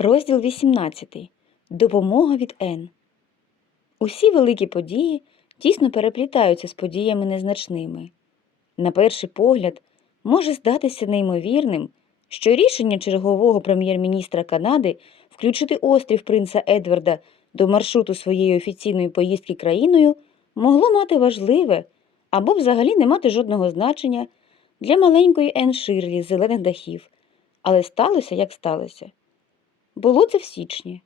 Розділ 18. Допомога від Н. Усі великі події тісно переплітаються з подіями незначними. На перший погляд, може здатися неймовірним, що рішення чергового прем'єр-міністра Канади включити острів принца Едварда до маршруту своєї офіційної поїздки країною могло мати важливе або взагалі не мати жодного значення для маленької Ен Ширлі з зелених дахів, але сталося, як сталося. Було це в січні.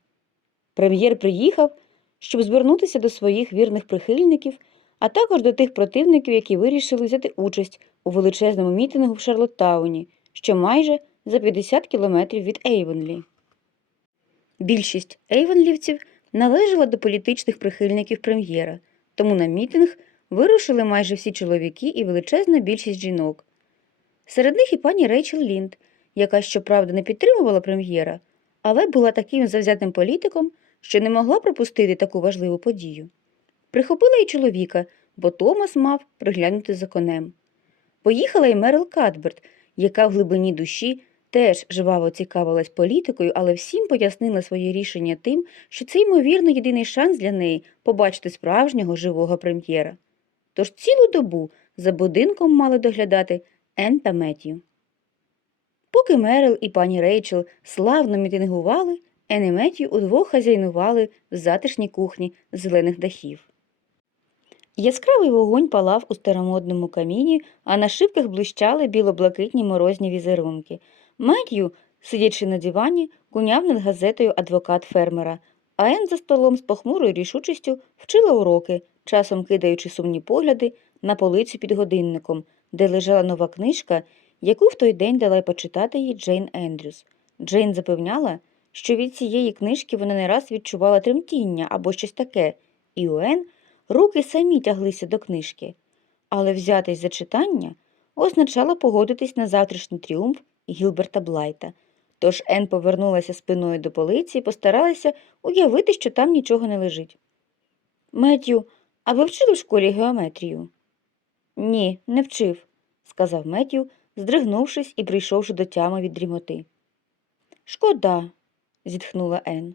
Прем'єр приїхав, щоб звернутися до своїх вірних прихильників, а також до тих противників, які вирішили взяти участь у величезному мітингу в Шарлоттауні, що майже за 50 кілометрів від Ейвенлі. Більшість ейвенлівців належала до політичних прихильників прем'єра, тому на мітинг вирушили майже всі чоловіки і величезна більшість жінок. Серед них і пані Рейчел Лінд, яка, щоправда, не підтримувала прем'єра, але була таким завзятим політиком, що не могла пропустити таку важливу подію. Прихопила й чоловіка, бо Томас мав приглянути за конем. Поїхала й Мерил Кадберт, яка в глибині душі теж жваво цікавилась політикою, але всім пояснила своє рішення тим, що це, ймовірно, єдиний шанс для неї побачити справжнього живого прем'єра. Тож цілу добу за будинком мали доглядати Ен та Меттію. Поки Мерил і пані Рейчел славно мітингували, Ен удвох хазяйнували в затишній кухні зелених дахів. Яскравий вогонь палав у старомодному каміні, а на шибках блищали білоблакитні морозні візерунки. Меттію, сидячи на дивані, куняв над газетою адвокат фермера, а Ен за столом з похмурою рішучістю вчила уроки, часом кидаючи сумні погляди на полицю під годинником, де лежала нова книжка, яку в той день дала й почитати їй Джейн Ендрюс. Джейн запевняла, що від цієї книжки вона не раз відчувала тремтіння або щось таке, і у Ен руки самі тяглися до книжки. Але взятись за читання означало погодитись на завтрашній тріумф Гілберта Блайта. Тож Ен повернулася спиною до полиці і постаралася уявити, що там нічого не лежить. Меттю, а ви вчили в школі геометрію? Ні, не вчив, сказав Меттю, здригнувшись і прийшовши до тями від дрімоти. Шкода, зітхнула Ен.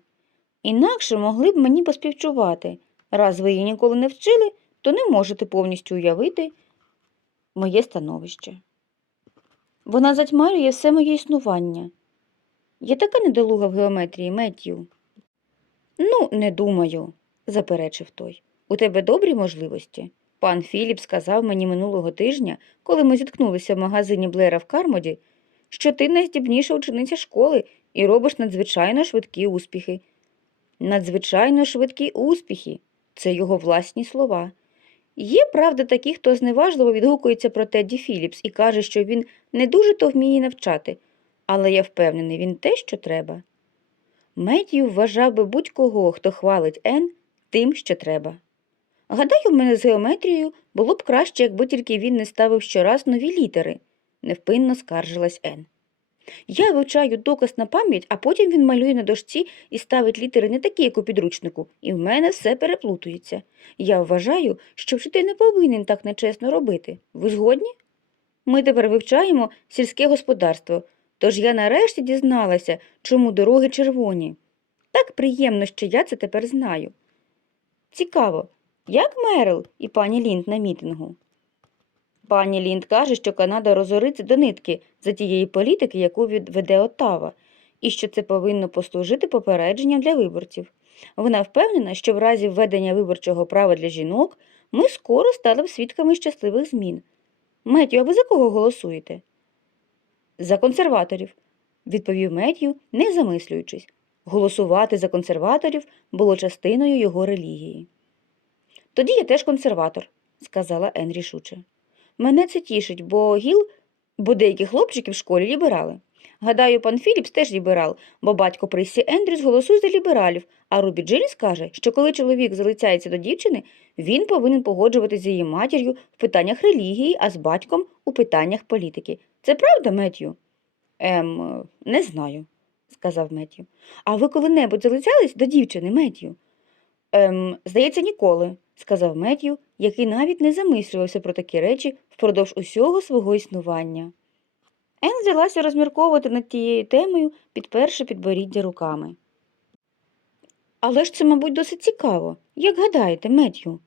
Інакше могли б мені поспівчувати. Раз ви її ніколи не вчили, то не можете повністю уявити моє становище. Вона затьмарює все моє існування. Я така недолуга в геометрії, Меттю. Ну, не думаю, заперечив той. У тебе добрі можливості. Пан Філіп сказав мені минулого тижня, коли ми зіткнулися в магазині Блера в Кармоді, що ти найздібніша учениця школи і робиш надзвичайно швидкі успіхи. Надзвичайно швидкі успіхи це його власні слова. Є, правда, такі, хто зневажливо відгукується про Тедді Філіпс і каже, що він не дуже то вміє навчати, але я впевнений, він те, що треба. Меттію вважав би будь-кого, хто хвалить Ен, тим, що треба. Гадаю, в мене з геометрією було б краще, якби тільки він не ставив щораз нові літери, невпинно скаржилась Ен. Я вивчаю доказ на пам'ять, а потім він малює на дошці і ставить літери не такі, як у підручнику, і в мене все переплутується. Я вважаю, що вчитель не повинен так нечесно робити. Ви згодні? Ми тепер вивчаємо сільське господарство, тож я нарешті дізналася, чому дороги червоні. Так приємно, що я це тепер знаю. Цікаво, як Мерил і пані Лінд на мітингу? Пані Лінд каже, що Канада розориться до нитки за тієї політики, яку веде Оттава, і що це повинно послужити попередженням для виборців. Вона впевнена, що в разі введення виборчого права для жінок ми скоро стали свідками щасливих змін. Меттю, а ви за кого голосуєте? За консерваторів, відповів Меттю, не замислюючись. Голосувати за консерваторів було частиною його релігії. Тоді я теж консерватор, сказала Ен рішуче. Мене це тішить, бо гіл, бо деякі хлопчики в школі ліберали. Гадаю, пан Філіпс теж ліберал, бо батько Присі Ендрюс голосує за лібералів, а Рубі Джиліс каже, що коли чоловік залицяється до дівчини, він повинен погоджуватися з її матір'ю в питаннях релігії, а з батьком у питаннях політики. Це правда, Меттю? Ем, не знаю, сказав Меттю. А ви коли-небудь залицялись до дівчини, Меттю? Ем, здається, ніколи, сказав Меттю, який навіть не замислювався про такі речі впродовж усього свого існування. Ен взялася розмірковувати над тією темою, підперши підборіддя руками. Але ж це, мабуть, досить цікаво. Як гадаєте, Меттю?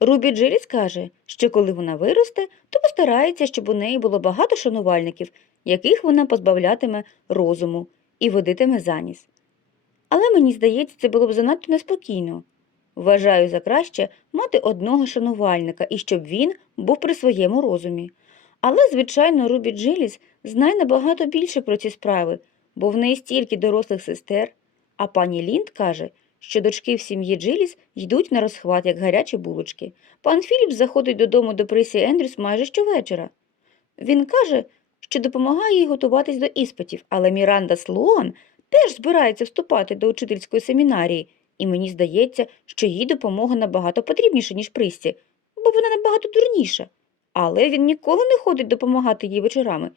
Рубі Джиліс каже, що коли вона виросте, то постарається, щоб у неї було багато шанувальників, яких вона позбавлятиме розуму і водитиме за ніс. Але мені здається, це було б занадто неспокійно. Вважаю за краще мати одного шанувальника і щоб він був при своєму розумі. Але, звичайно, Рубі Джиліс знає набагато більше про ці справи, бо в неї стільки дорослих сестер, а пані Лінд каже, що дочки в сім'ї Джиліс йдуть на розхват, як гарячі булочки. Пан Філіпс заходить додому до Присі Ендрюс майже щовечора. Він каже, що допомагає їй готуватись до іспитів, але Міранда Слоан теж збирається вступати до учительської семінарії, і мені здається, що їй допомога набагато потрібніша, ніж Присі, бо вона набагато дурніша. Але він ніколи не ходить допомагати їй вечорами.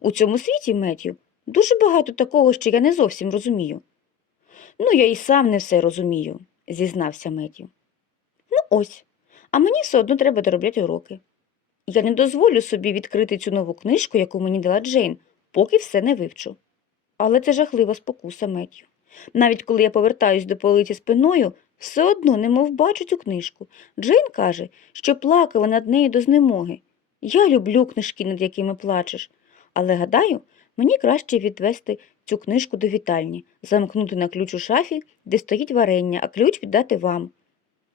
У цьому світі, Меттю, дуже багато такого, що я не зовсім розумію. Ну, я і сам не все розумію, зізнався Меттю. Ну, ось, а мені все одно треба доробляти уроки. Я не дозволю собі відкрити цю нову книжку, яку мені дала Джейн, поки все не вивчу. Але це жахлива спокуса, Меттю. Навіть коли я повертаюсь до полиці спиною, все одно немов бачу цю книжку. Джейн каже, що плакала над нею до знемоги. Я люблю книжки, над якими плачеш. Але гадаю, мені краще відвести цю книжку до вітальні, замкнути на ключ у шафі, де стоїть варення, а ключ віддати вам.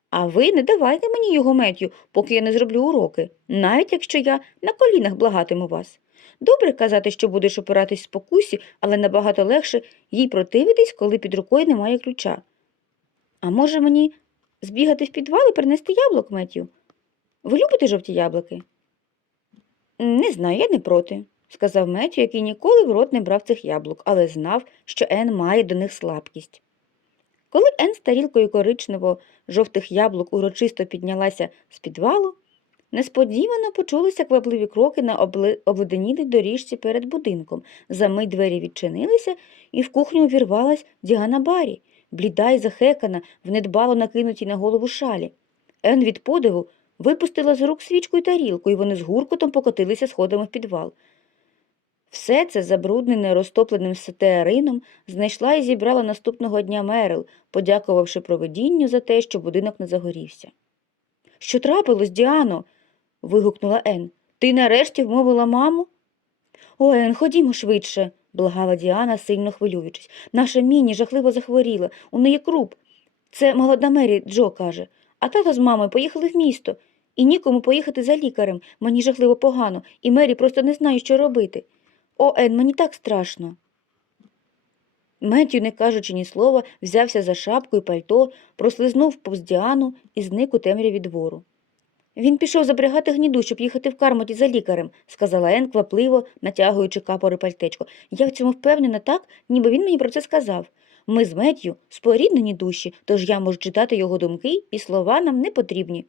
А ви не давайте мені його Меттю, поки я не зроблю уроки, навіть якщо я на колінах благатиму вас. Добре казати, що будеш опиратись спокусі, але набагато легше їй противитись, коли під рукою немає ключа. А може мені збігати в підвал і принести яблук, Меттю? Ви любите жовті яблуки? Не знаю, я не проти, сказав Меттю, який ніколи в рот не брав цих яблук, але знав, що Ен має до них слабкість. Коли Ен з тарілкою коричнево жовтих яблук урочисто піднялася з підвалу, несподівано почулися квапливі кроки на обледенілій доріжці перед будинком. Замить двері відчинилися, і в кухню увірвалась Діана Барі, бліда й захекана, в недбало накинутій на голову шалі. Ен від подиву випустила з рук свічку й тарілку, і вони з гуркотом покотилися сходами в підвал. Все це, забруднене розтопленим сатеарином, знайшла і зібрала наступного дня Мерил, подякувавши провидінню за те, що будинок не загорівся. Що трапилось, Діано? Вигукнула Ен. Ти нарешті вмовила маму? О, Ен, ходімо швидше, благала Діана, сильно хвилюючись. Наша Міні жахливо захворіла, у неї круп. Це молода Мері, Джо каже. А тато з мамою поїхали в місто. І нікому поїхати за лікарем. Мені жахливо погано, і Мері просто не знає, що робити. О, Ен, мені так страшно. Меттю, не кажучи ні слова, взявся за шапку і пальто, прослизнув повз Діану і зник у темряві двору. Він пішов запрягати гніду, щоб їхати в Кармоті за лікарем, сказала Ен, квапливо натягуючи капори пальтечко. Я в цьому впевнена так, ніби він мені про це сказав. Ми з Меттю споріднені душі, тож я можу читати його думки, і слова нам не потрібні.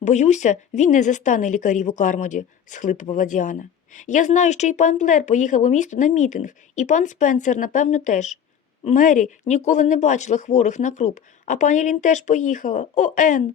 Боюся, він не застане лікарів у Кармоді, схлипувала Діана. Я знаю, що і пан Блер поїхав у місто на мітинг, і пан Спенсер, напевно, теж. Мері ніколи не бачила хворих на круп, а пані Лін теж поїхала. О, Ен.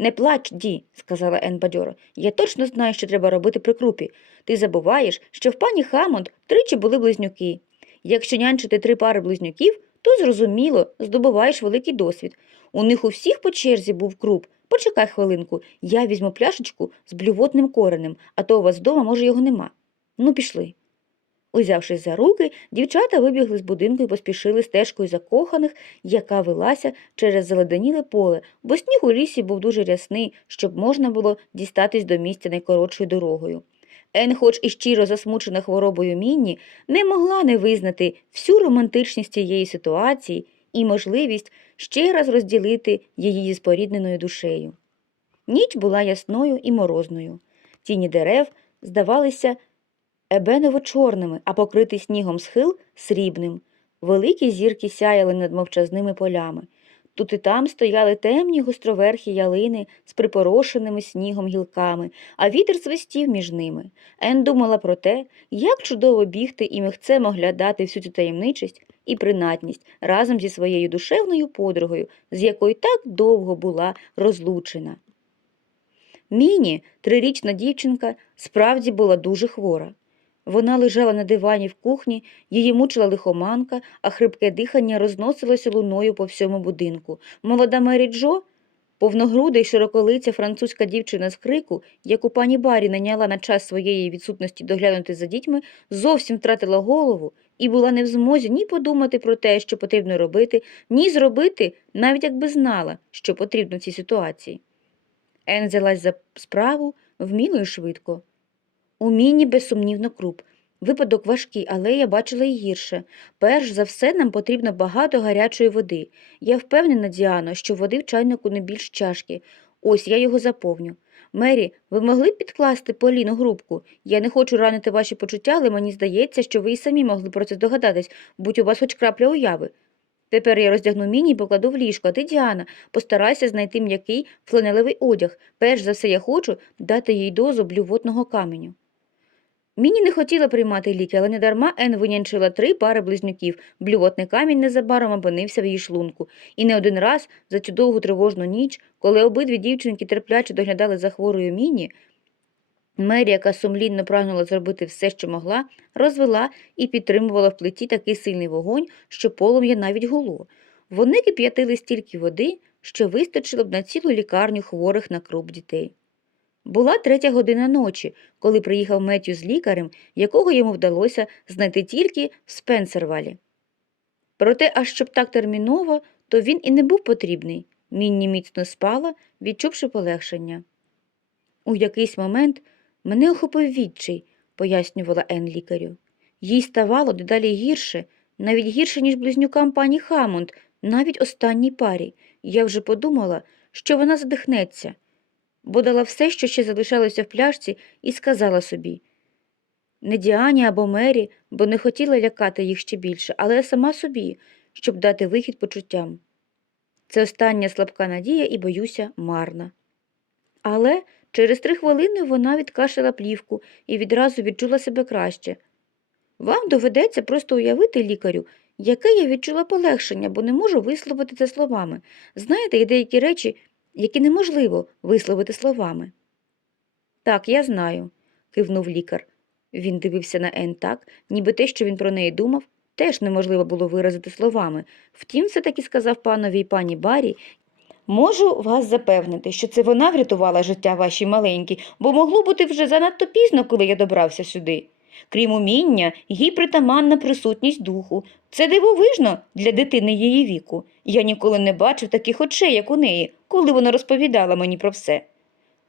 Не плач, Ді, сказала Ен бадьоро. Я точно знаю, що треба робити при крупі. Ти забуваєш, що в пані Хамонд тричі були близнюки. Якщо нянчити три пари близнюків, то зрозуміло, здобуваєш великий досвід. У них у всіх по черзі був круп. Почекай хвилинку, я візьму пляшечку з блювотним коренем, а то у вас вдома, може, його нема. Ну, пішли. Узявшись за руки, дівчата вибігли з будинку і поспішили стежкою закоханих, яка велася через заледеніле поле, бо сніг у лісі був дуже рясний, щоб можна було дістатись до місця найкоротшою дорогою. Ен, хоч і щиро засмучена хворобою Мінні, не могла не визнати всю романтичність цієї ситуації і можливість ще раз розділити її зі спорідненою душею. Ніч була ясною і морозною. Тіні дерев здавалися ебеново-чорними, а покритий снігом схил срібним. Великі зірки сяяли над мовчазними полями. Тут і там стояли темні гостроверхі ялини з припорошеними снігом гілками, а вітер свистів між ними. Ен думала про те, як чудово бігти і михцем оглядати всю цю таємничість і принадність разом зі своєю душевною подругою, з якою так довго була розлучена. Міні, трирічна дівчинка, справді була дуже хвора. Вона лежала на дивані в кухні, її мучила лихоманка, а хрипке дихання розносилося луною по всьому будинку. Молода Мері Джо, повногруда й широколиця французька дівчина з крику, яку пані Барі наняла на час своєї відсутності доглянути за дітьми, зовсім втратила голову і була не в змозі ні подумати про те, що потрібно робити, ні зробити, навіть якби знала, що потрібно в цій ситуації. Ен взялась за справу вміло і швидко. У міні безсумнівно круп. Випадок важкий, але я бачила і гірше. Перш за все, нам потрібно багато гарячої води. Я впевнена, Діано, що води в чайнику не більш чашки. Ось я його заповню. Мері, ви могли б підкласти Поліну грубку? Я не хочу ранити ваші почуття, але мені здається, що ви і самі могли про це здогадатись, будь у вас хоч крапля уяви. Тепер я роздягну міні і покладу в ліжко, а ти, Діана, постарайся знайти м'який фланелевий одяг. Перш за все я хочу дати їй дозу блювотного каменю. Міні не хотіла приймати ліки, але недарма Ен винянчила три пари близнюків. Блювотний камінь незабаром опинився в її шлунку. І не один раз за цю довгу тривожну ніч, коли обидві дівчинки терпляче доглядали за хворою Міні, Мері, яка сумлінно прагнула зробити все, що могла, розвела і підтримувала в плиті такий сильний вогонь, що полум'я навіть гуло. Вони кип'ятили стільки води, що вистачило б на цілу лікарню хворих на круп дітей. Була третя година ночі, коли приїхав Меттю з лікарем, якого йому вдалося знайти тільки в Спенсервалі. Проте, аж щоб так терміново, то він і не був потрібний. Мінні міцно спала, відчувши полегшення. У якийсь момент мене охопив відчай, пояснювала Ен лікарю. Їй ставало дедалі гірше, навіть гірше, ніж близнюкам пані Хамонд, навіть останній парі. Я вже подумала, що вона задихнеться бо дала все, що ще залишалося в пляшці, і сказала собі не Діані або Мері, бо не хотіла лякати їх ще більше, але сама собі, щоб дати вихід почуттям. Це остання слабка надія і, боюся, марна. Але через три хвилини вона відкашила плівку і відразу відчула себе краще. Вам доведеться просто уявити, лікарю, яке я відчула полегшення, бо не можу висловити це словами. Знаєте, є деякі речі, які неможливо висловити словами. Так, я знаю, кивнув лікар. Він дивився на Ен так, ніби те, що він про неї думав, теж неможливо було виразити словами. Втім, все таки сказав панові і пані Барі, можу вас запевнити, що це вона врятувала життя вашій маленькій, бо могло бути вже занадто пізно, коли я добрався сюди. Крім уміння, їй притаманна присутність духу. Це дивовижно для дитини її віку. Я ніколи не бачив таких очей, як у неї, коли вона розповідала мені про все.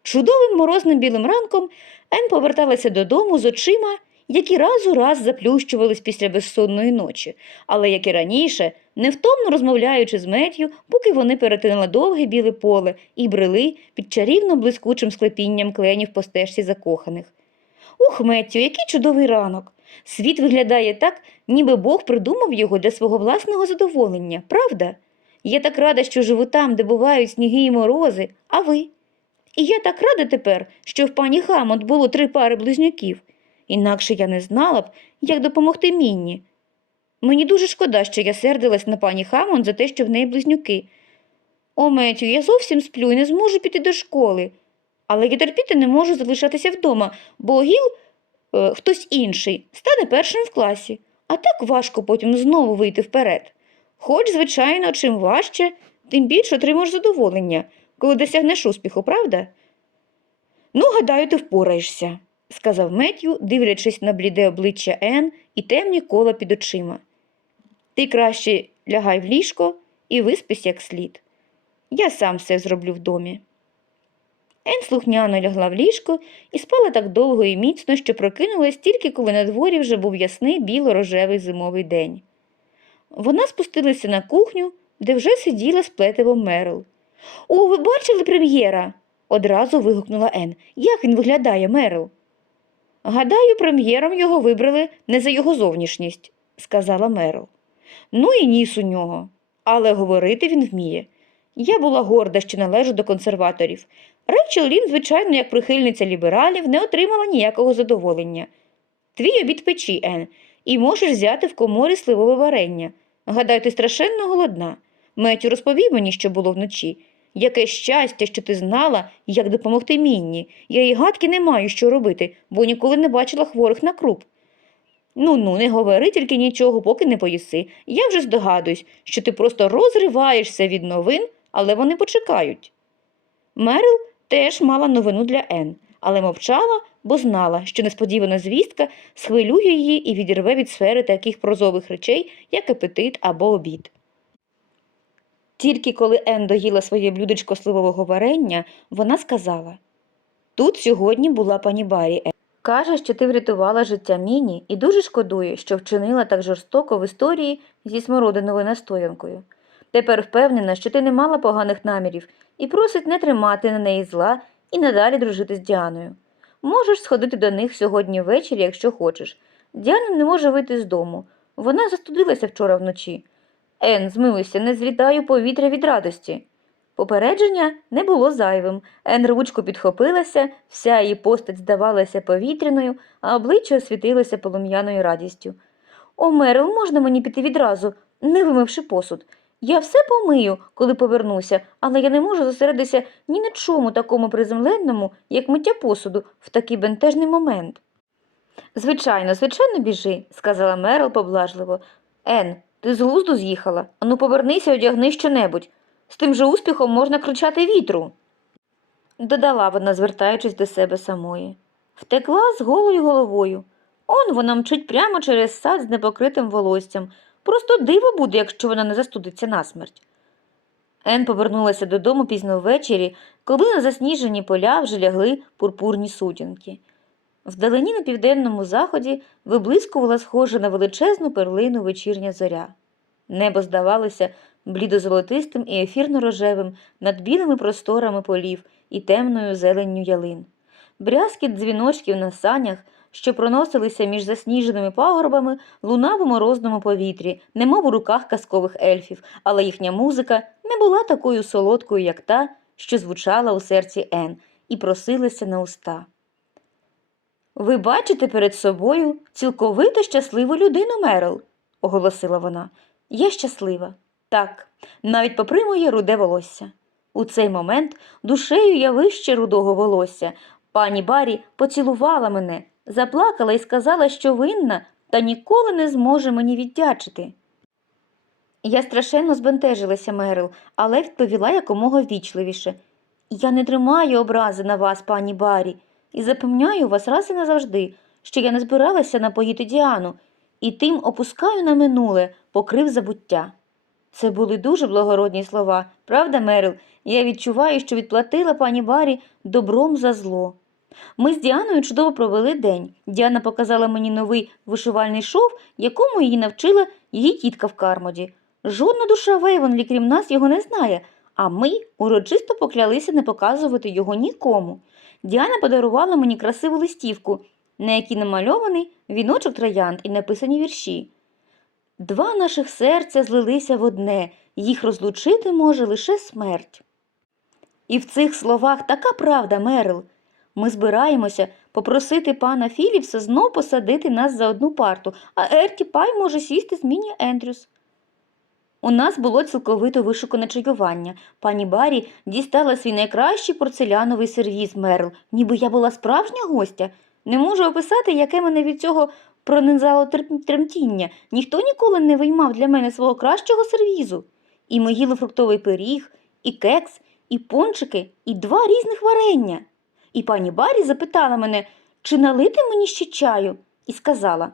Чудовим морозним білим ранком Ен поверталася додому з очима, які раз у раз заплющувались після безсонної ночі, але, як і раніше, невтомно розмовляючи з Меттю, поки вони перетинали довге біле поле і брели під чарівно блискучим склепінням кленів по стежці закоханих. Ух, Меттю, який чудовий ранок! Світ виглядає так, ніби Бог придумав його для свого власного задоволення, правда? Я так рада, що живу там, де бувають сніги і морози, а ви? І я так рада тепер, що в пані Хамонт було три пари близнюків. Інакше я не знала б, як допомогти Мінні. Мені дуже шкода, що я сердилась на пані Хамонт за те, що в неї близнюки. О, Меттю, я зовсім сплю і не зможу піти до школи. Але я терпіти не можу залишатися вдома, бо гіл е, хтось інший стане першим в класі, а так важко потім знову вийти вперед. Хоч, звичайно, чим важче, тим більше отримаєш задоволення, коли досягнеш успіху, правда? Ну, гадаю, ти впораєшся, сказав Меттю, дивлячись на бліде обличчя Ен і темні кола під очима. Ти краще лягай в ліжко і виспись як слід. Я сам все зроблю в домі. Ен слухняно лягла в ліжко і спала так довго і міцно, що прокинулась тільки коли на дворі вже був ясний біло-рожевий зимовий день. Вона спустилася на кухню, де вже сиділа з плетивом Мерл. О, ви бачили прем'єра? одразу вигукнула Ен. Як він виглядає, Мерл? Гадаю, прем'єром його вибрали не за його зовнішність, сказала Мерл. Ну і ніс у нього, але говорити він вміє. Я була горда, що належу до консерваторів. Рейчел Лін, звичайно, як прихильниця лібералів, не отримала ніякого задоволення. Твій обід печі, Ен, і можеш взяти в коморі сливове варення. Гадаю, ти страшенно голодна. Меттю розповів мені, що було вночі. Яке щастя, що ти знала, як допомогти Мінні. Я і гадки не маю, що робити, бо ніколи не бачила хворих на круп. Ну ну, не говори тільки нічого, поки не поїси. Я вже здогадуюсь, що ти просто розриваєшся від новин, але вони почекають. Мерил теж мала новину для Ен, але мовчала, бо знала, що несподівана звістка схвилює її і відірве від сфери таких прозових речей, як апетит або обід. Тільки коли Ен доїла своє блюдечко сливового варення, вона сказала Тут сьогодні була пані Барі. Ен. Каже, що ти врятувала життя Міні і дуже шкодує, що вчинила так жорстоко в історії зі смородиновою настоянкою. Тепер впевнена, що ти не мала поганих намірів і просить не тримати на неї зла і надалі дружити з Діаною. Можеш сходити до них сьогодні ввечері, якщо хочеш. Діана не може вийти з дому. Вона застудилася вчора вночі. Ен, змилуйся, не злітаю повітря від радості. Попередження не було зайвим. Ен рвучко підхопилася, вся її постать здавалася повітряною, а обличчя освітилося полум'яною радістю. О, Мерил, можна мені піти відразу, не вимивши посуд. Я все помию, коли повернуся, але я не можу зосередитися ні на чому такому приземленному, як миття посуду, в такий бентежний момент. Звичайно, звичайно, біжи, сказала Мерил поблажливо. Ен, ти з глузду з'їхала? Ану, повернися, одягни щонебудь. З тим же успіхом можна кричати вітру. Додала вона, звертаючись до себе самої. Втекла з голою головою. Он вона мчить прямо через сад з непокритим волоссям. Просто диво буде, якщо вона не застудиться насмерть. Ен повернулася додому пізно ввечері, коли на засніжені поля вже лягли пурпурні сутінки. Вдалині на південному заході виблискувала схожа на величезну перлину вечірня зоря. Небо здавалося блідозолотистим і ефірно-рожевим над білими просторами полів і темною зеленню ялин. Брязкіт дзвіночків на санях, що проносилися між засніженими пагорбами, лунав у морозному повітрі, немов у руках казкових ельфів, але їхня музика не була такою солодкою, як та, що звучала у серці Ен, і просилася на уста. Ви бачите перед собою цілковито щасливу людину, Мерл, оголосила вона. Я щаслива. Так, навіть попри моє руде волосся. У цей момент душею я вище рудого волосся. Пані Барі поцілувала мене, заплакала і сказала, що винна, та ніколи не зможе мені віддячити. Я страшенно збентежилася, Мерил, але відповіла якомога вічливіше. Я не тримаю образи на вас, пані Барі, і запевняю вас раз і назавжди, що я не збиралася напоїти Діану, і тим опускаю на минуле, покрив забуття. Це були дуже благородні слова, правда, Мерил? Я відчуваю, що відплатила пані Барі добром за зло. Ми з Діаною чудово провели день. Діана показала мені новий вишивальний шов, якому її навчила її тітка в Кармоді. Жодна душа Вейвонлі, крім нас, його не знає, а ми урочисто поклялися не показувати його нікому. Діана подарувала мені красиву листівку, на якій намальований віночок троянд і написані вірші. Два наших серця злилися в одне, їх розлучити може лише смерть. І в цих словах така правда, Мерил. Ми збираємося попросити пана Філіпса знов посадити нас за одну парту, а Ерті Пай може сісти з Міні Ендрюс. У нас було цілковито вишукане чаювання. Пані Барі дістала свій найкращий порцеляновий сервіз Мерл, ніби я була справжня гостя. Не можу описати, яке мене від цього пронизало тремтіння. Ніхто ніколи не виймав для мене свого кращого сервізу. І ми їли фруктовий пиріг, і кекс, і пончики, і два різних варення. І пані Барі запитала мене, чи налити мені ще чаю, і сказала: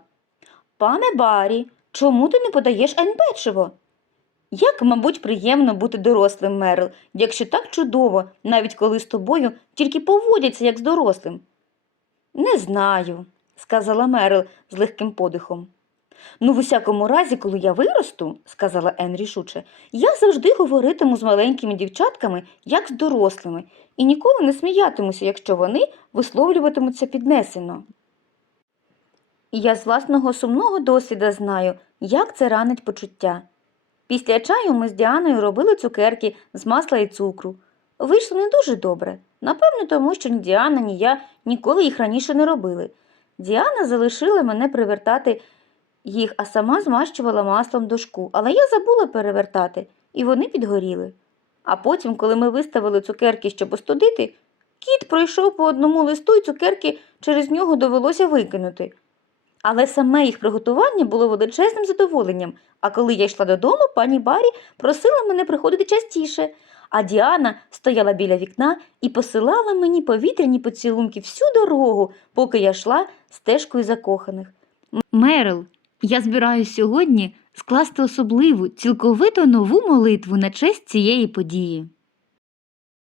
Пане Барі, чому ти не подаєш Ен печиво? Як, мабуть, приємно бути дорослим, Мерл, якщо так чудово, навіть коли з тобою тільки поводяться, як з дорослим. Не знаю, сказала Мерл з легким подихом. Ну, в усякому разі, коли я виросту, сказала Ен рішуче, я завжди говоритиму з маленькими дівчатками, як з дорослими, і ніколи не сміятимуся, якщо вони висловлюватимуться піднесено. І я з власного сумного досвіда знаю, як це ранить почуття. Після чаю ми з Діаною робили цукерки з масла і цукру. Вийшло не дуже добре. Напевно, тому що ні Діана, ні я ніколи їх раніше не робили. Діана залишила мене привертати їх, а сама змащувала маслом дошку, але я забула перевертати, і вони підгоріли. А потім, коли ми виставили цукерки, щоб остудити, кіт пройшов по одному листу, і цукерки через нього довелося викинути. Але саме їх приготування було величезним задоволенням. А коли я йшла додому, пані Барі просила мене приходити частіше. А Діана стояла біля вікна і посилала мені повітряні поцілунки всю дорогу, поки я йшла стежкою закоханих. Мерил, я збираюсь сьогодні скласти особливу, цілковито нову молитву на честь цієї події.